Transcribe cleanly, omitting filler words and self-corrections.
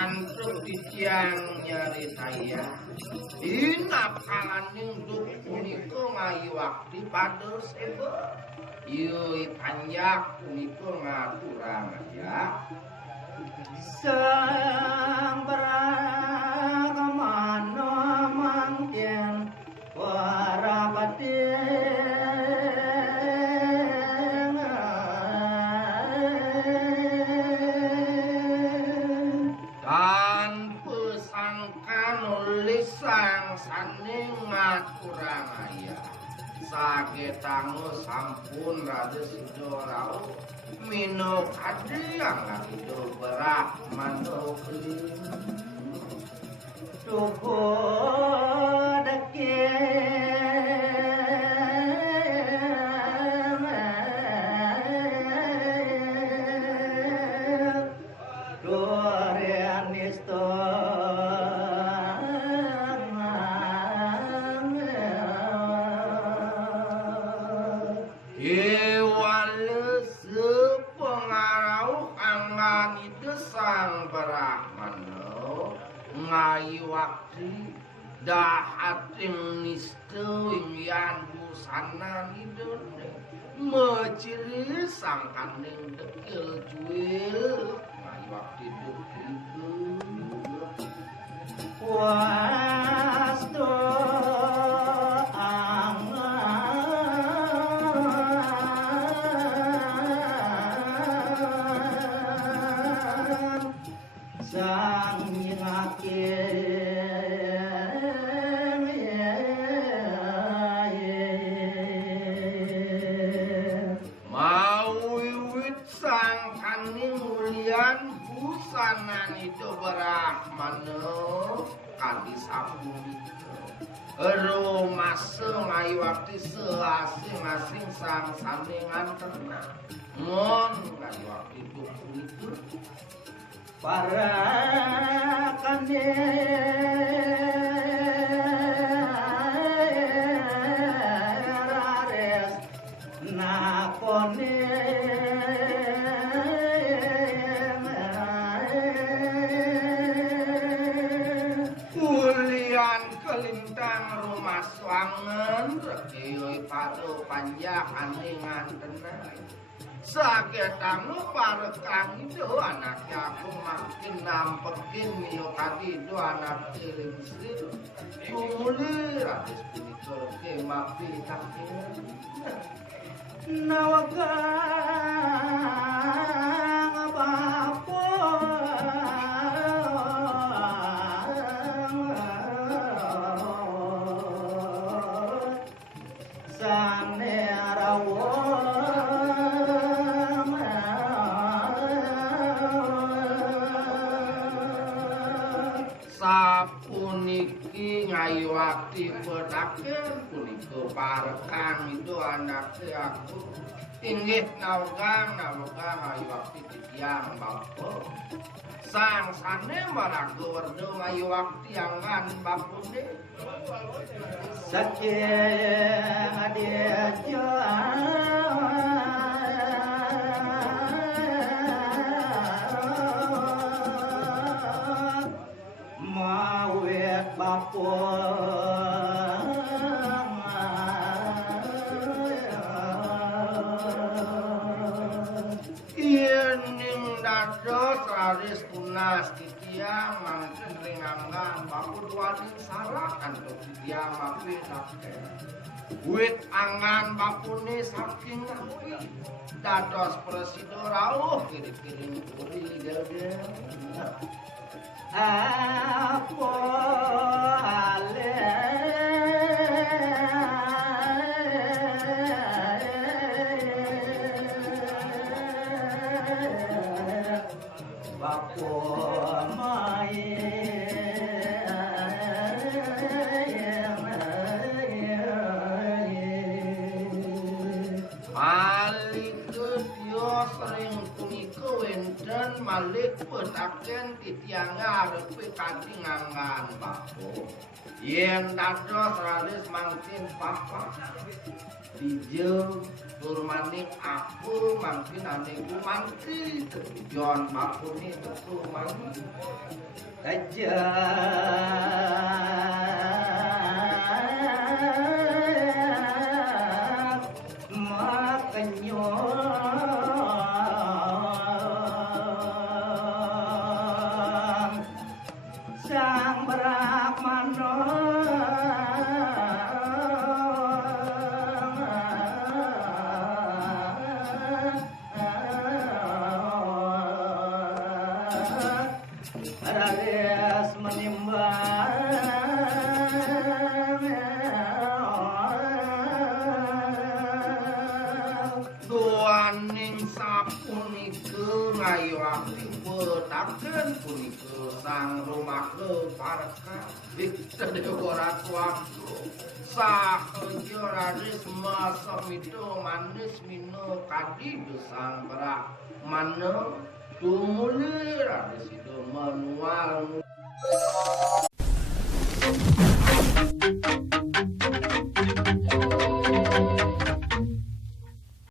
kantuk titiang nyaritaya inapalaning duk punika ngayu wakti pados ebo yui panjak punika ngaturang ya sang pragamana mangken warapati sang saning ngaturang aya sagetangu sampun rada sido rau mino kadang lakido berak mandokin suku deke Dorianisto sang Brahmana ngayu wakti dahating nistu yan busana nidone meciri sang kaning dekil juil ngayu wakti dekil wasto sang ngakiem mau wiwit sang kaning mulian busana itu Brahmana kanthi sapunika rumah ngayu wakti seasing-asing sang sandingan tenang mon ngayu wakti itu para kane rares napone kulian kelintang rumah swangen rekioi padu panjang aningan tenang sagetangu parekang itu anaknya aku makin nampekin mio tadi itu anak tiring sir mulir habis punikul ke mapi takir nawagang bapo sanerawo sapuniki ngayu wakti pedaken punika parekang itu anaknya aku inggih nawagang ngayu wakti titiang bapak sang sane marago werdo ngayu wakti angan bapune saking aditya mawet bapun iening dados aris tunas titiang mangken ringanggan bapun wading sarakan untuk titiang mapi nake wit angan bapune saking api dados presido rauh kiri-kiri kuri gede apa ale bapo mai sering punika wenten malih petaken titiang arepe kanthi nganggan papo. Yen dados ralis mangkin papa. Dijeng tur maning aku mangkin ane kumanti tujuan pakune tetu mangkin. Aja sang Brahmana raris menimbang duaning sapunika ngayoake petaken punika sang rumake parka Dewa Ratu sahaja raris masamito manis mino kadi dosang Brahmana tumuli raris itu manual